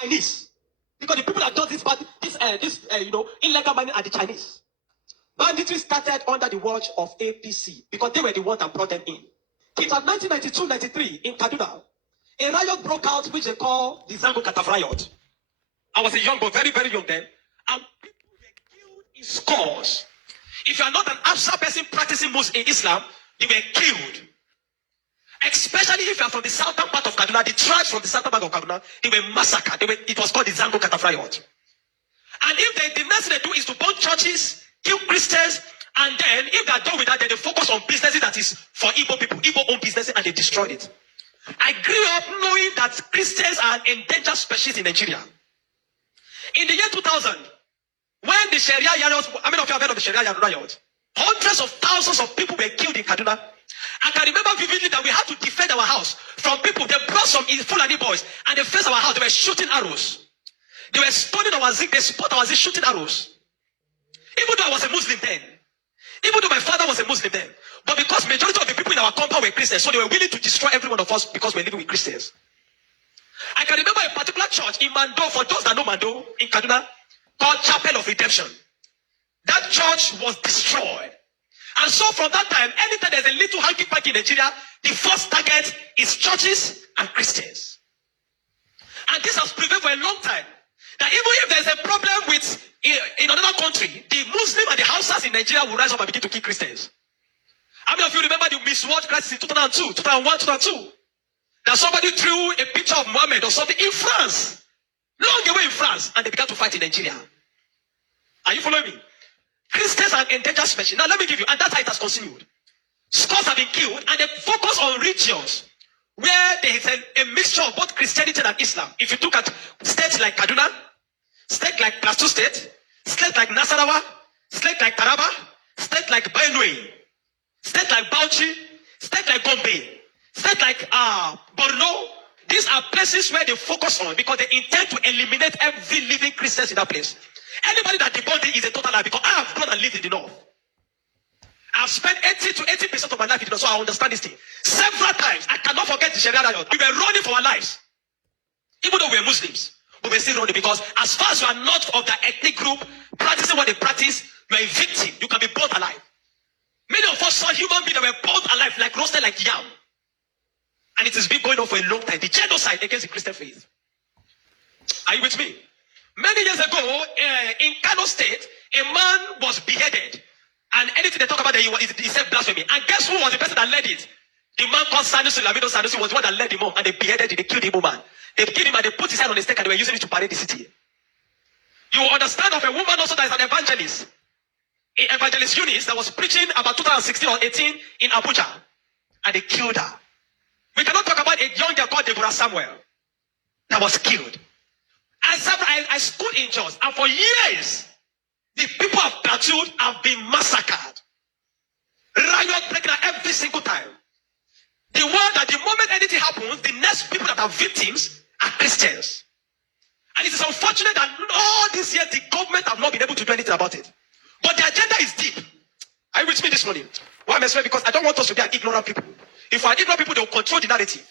Chinese. Because the people that does this illegal mining are the Chinese. Banditry started under the watch of APC because they were the ones that brought them in. It was 1992-93 in Kaduna. A riot broke out which they call the Zango Kataf riot. I was a young boy, very, very young then. And people were killed in scores. If you are not an Afsa person practicing Muslim in Islam, you were killed. Especially if you are from the southern part of Kaduna, the tribes from the southern part of Kaduna, they were massacred. It was called the Zango Kataf riot. And if the next thing they do is to burn churches, kill Christians, and then if they are done with that, then they focus on businesses that is for Igbo people, Igbo-owned businesses, and they destroyed it. I grew up knowing that Christians are an endangered species in Nigeria. In the year 2000, when the Sharia riot, how many of you have heard of the Sharia riot? Hundreds of thousands of people were killed in Kaduna. I can remember vividly that we had to defend our house from people. They brought some Fulani boys and they faced our house. They were shooting arrows. They were stoning our zinc. They spot our zinc shooting arrows. Even though I was a Muslim then. Even though my father was a Muslim then. But because majority of the people in our compound were Christians, so they were willing to destroy every one of us because we're living with Christians. I can remember a particular church in Mando, for those that know Mando, in Kaduna, called Chapel of Redemption. That church was destroyed. And so from that time, anytime there's a little hanky-panky in Nigeria, the first target is churches and Christians. And this has prevailed for a long time. That even if there's a problem with in another country, the Muslim and the Hausas in Nigeria will rise up and begin to kill Christians. How many of you remember the miswatch crisis in 2002, 2001, 2002? That somebody drew a picture of Muhammad or something in France, long away in France, and they began to fight in Nigeria. Are you following me? Christians are endangered species. Now let me give you, and that's how it has continued. Scores have been killed, and they focus on regions where there is a mixture of both Christianity and Islam. If you look at states like Kaduna, state like Plateau State, state like Nasarawa, state like Taraba, state like Benue, state like Bauchi, state like Gombe, state like Borno. These are places where they focus on because they intend to eliminate every living Christian in that place. Anybody that debunks it is a total lie because I have gone and lived in the north. I've spent 80 to 80% of my life in the north, so I understand this thing. Several times, I cannot forget the Sharia riot. We were running for our lives. Even though we were Muslims, we were still running because as far as you are not of that ethnic group, practicing what they practice, you are a victim. You can be burnt alive. Many of us saw human beings that were burnt alive, like roasted like yam. And it has been going on for a long time. The genocide against the Christian faith. Are you with me? Many years ago, in Kano State, a man was beheaded. And anything they talk about, he said blasphemy. And guess who was the person that led it? The man called Sanusi, Lamido Sanusi, was the one that led him on. And they beheaded him, they killed the woman. They killed him and they put his hand on the stake and they were using it to parade the city. You understand of a woman also that is an evangelist. An evangelist Eunice that was preaching about 2016 or 18 in Abuja. And they killed her. We cannot talk about a young girl called Deborah Samuel that was killed. I stood in Jos, and for years, the people of Plateau have been massacred. Riot breaking out every single time. The one that the moment anything happens, the next people that are victims are Christians. And it is unfortunate that all these years the government have not been able to do anything about it. But the agenda is deep. Are you with me this morning? Why am I saying? Because I don't want us to be an ignorant people. If we are ignorant people, they will control the narrative.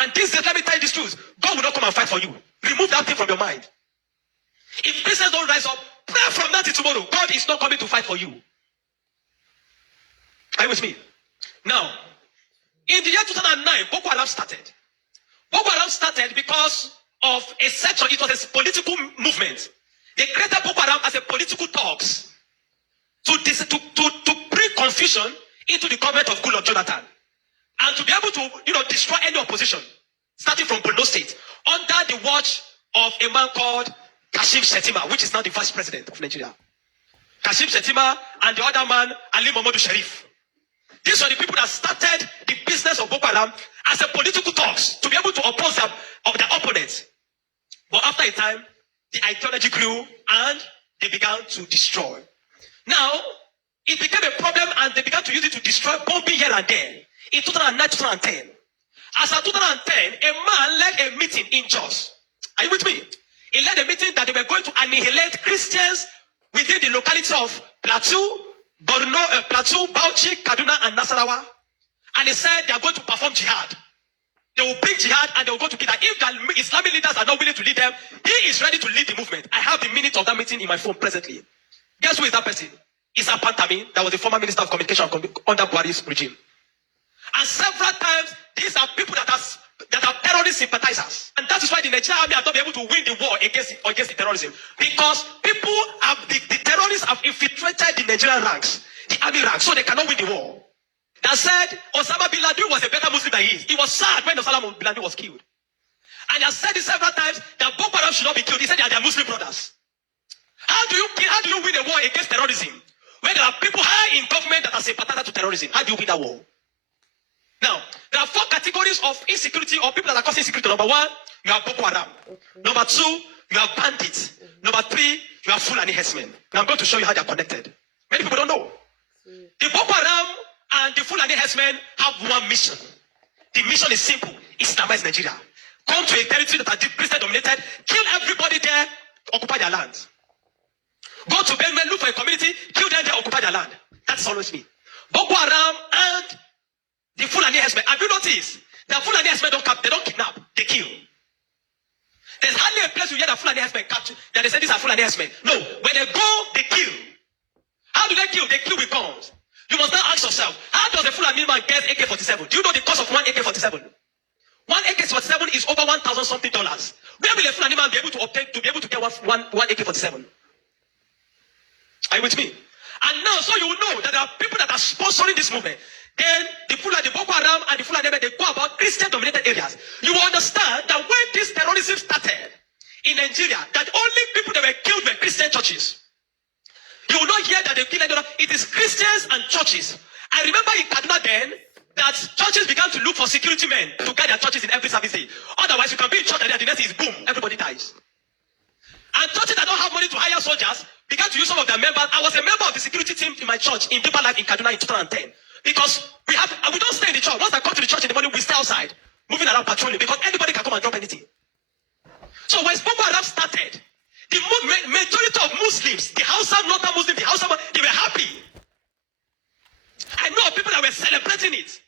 And this days, let me tell you this truth. God will not come and fight for you. Remove that thing from your mind. If Christians don't rise up, pray from now till tomorrow. God is not coming to fight for you. Are you with me? Now, in the year 2009, Boko Haram started. Boko Haram started because of a section. It was a political movement. They created Boko Haram as a political talks to bring confusion into the government of Goodluck Jonathan. And to be able to, destroy any opposition, starting from Borno State, under the watch of a man called Kashim Shettima, which is now the vice president of Nigeria. Kashim Shettima and the other man, Ali Mohammed Sharif. These were the people that started the business of Boko Haram as a political talks to be able to oppose their opponents. But after a time, the ideology grew and they began to destroy. Now, it became a problem and they began to use it to destroy, bombing here and there. In 2009, 2010. As of 2010, a man led a meeting in Jos. Are you with me? He led a meeting that they were going to annihilate Christians within the locality of Plateau, Borno, Plateau, Bauchi, Kaduna, and Nasarawa. And he said they are going to perform jihad. They will bring jihad and they will go to Peter. If the Islamic leaders are not willing to lead them, he is ready to lead the movement. I have the minute of that meeting in my phone presently. Guess who is that person? Isa Pantami, that was the former minister of communication under Buhari's regime. And several times, these are people that are terrorist sympathizers. And that is why the Nigerian army have not been able to win the war against the terrorism. Because people have, the terrorists have infiltrated the Nigerian ranks, the army ranks, so they cannot win the war. That said, Osama bin Laden was a better Muslim than he is. He was sad when Osama bin Laden was killed. And he has said it several times that Boko Haram should not be killed. He said they are their Muslim brothers. How do you win a war against terrorism when there are people high in government that are sympathizers to terrorism? How do you win that war? Now, there are 4 categories of insecurity or people that are causing insecurity. Number 1, you have Boko Haram. Number 2, you have bandits. Number 3, you have Fulani herdsmen. Now I'm going to show you how they are connected. Many people don't know. The Boko Haram and the Fulani herdsmen have one mission. The mission is simple: Islamize Nigeria. Come to a territory that are Christian dominated, kill everybody there, occupy their land. Go to Benmen, look for a community, kill them there, occupy their land. That's always me. Boko Haram and the Fulani herdsmen. Have you noticed that Fulani herdsmen they don't kidnap, they kill? There's hardly a place you hear that Fulani herdsmen capture that they say these are Fulani herdsmen. No, when they go, they kill. How do they kill? They kill with guns. You must now ask yourself, how does a Fulani man get AK-47? Do you know the cost of one AK-47? One AK-47 is over $1,000 something. Where will a Fulani man be able to obtain to get one AK-47? Are you with me? And now, so you will know that there are people that are sponsoring this movement. Then the Boko Haram and the Fulani, they go about Christian-dominated areas. You will understand that when this terrorism started in Nigeria, that only people that were killed were Christian churches. You will not hear that they kill anyone. It is Christians and churches. I remember in Kaduna then that churches began to look for security men to guide their churches in every service day. Otherwise, you can be in church and the next is boom, everybody dies. And churches that don't have money to hire soldiers began to use some of their members. I was a member of the security team in my church in Deeper Life in Kaduna in 2010. Because we don't stay in the church. Once I come to the church in the morning, we stay outside, moving around patrolling, because anybody can come and drop anything. So when Boko Haram started, the majority of Muslims, the Hausa, Northern Muslims, they were happy. I know of people that were celebrating it.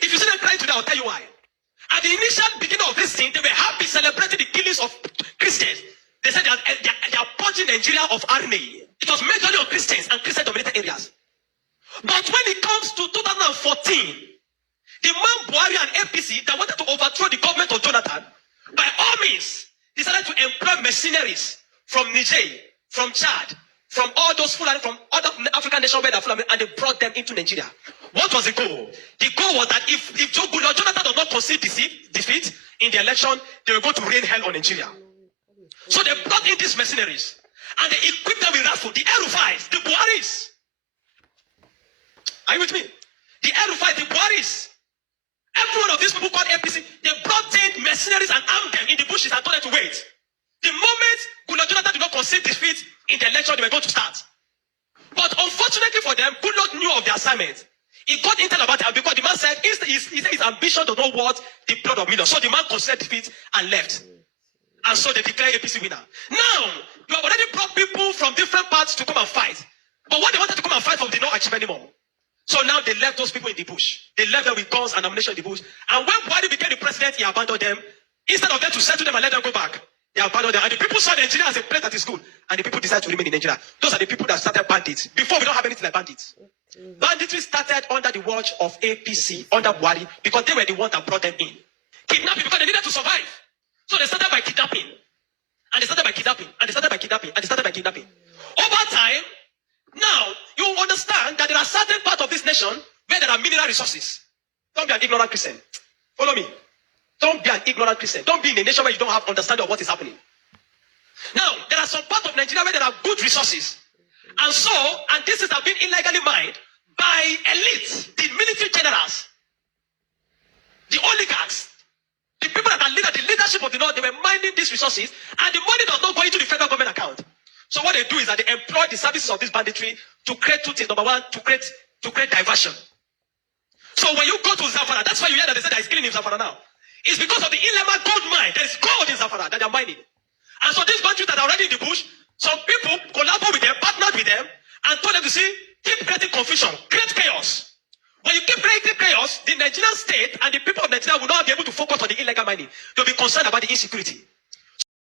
If you see them crying today, I'll tell you why. At the initial beginning of this thing, they were happy celebrating the killings of Christians. They said they are purging Nigeria of army. It was majorly on Christians and Christian-dominated areas. But when it comes to 2014, the man Buhari and APC that wanted to overthrow the government of Jonathan, by all means, decided to employ mercenaries from Niger, from Chad, from all those Fulani, from other African nations where they're Fulani, and they brought them into Nigeria. What was the goal? The goal was that if Jonathan does not concede defeat in the election, they were going to rain hell on Nigeria. So they brought in these mercenaries, and they equipped them with rifles, the Erufais, the Buharis. Are you with me? The Erufais, the Buharis. Every one of these people called APC, they brought in mercenaries and armed them in the bushes and told them to wait. The moment Jonathan did not concede defeat in the election, they were going to start. But unfortunately for them, Goodluck knew of the assignment. He got intel about it because the man said his ambition does not worth the blood of millions. So the man conceded defeat and left. And so they declared APC winner. Now, you have already brought people from different parts to come and fight. But what they wanted to come and fight for did not achieve anymore. So now they left those people in the bush. They left them with guns and ammunition in the bush. And when Buhari became the president, he abandoned them. Instead of them to settle them and let them go back, they abandoned them. And the people saw Nigeria as a place that is good. And the people decided to remain in Nigeria. Those are the people that started bandits. Before, we don't have anything like bandits. Banditry started under the watch of APC, under Buhari, because they were the ones that brought them in. Kidnapping, because they needed to survive. So they started by kidnapping. And they started by kidnapping. And they started by kidnapping. And they started by kidnapping. Over time, now, you understand that there are certain parts of this nation where there are mineral resources. Don't be an ignorant Christian. Follow me. Don't be an ignorant Christian. Don't be in a nation where you don't have understanding of what is happening. Now, there are some parts of Nigeria where there are good resources. And this has been illegally mined by elites, the military generals, the oligarchs, the people that are the leadership of the North. They were mining these resources, and the money does not go into the federal government account. So what they do is that they employ the services of this banditry to create two things. Number one, to create diversion. So when you go to Zamfara, that's why you hear that they say that is killing in Zamfara now. It's because of the Ilema gold mine. There is gold in Zamfara that they are mining. And so these bandits that are already in the bush, some people collaborate with them, partnered with them, and told them to see, keep creating confusion, create chaos. When you keep creating chaos, because the Nigerian state and the people of Nigeria will not be able to focus on the illegal mining. They'll be concerned about the insecurity.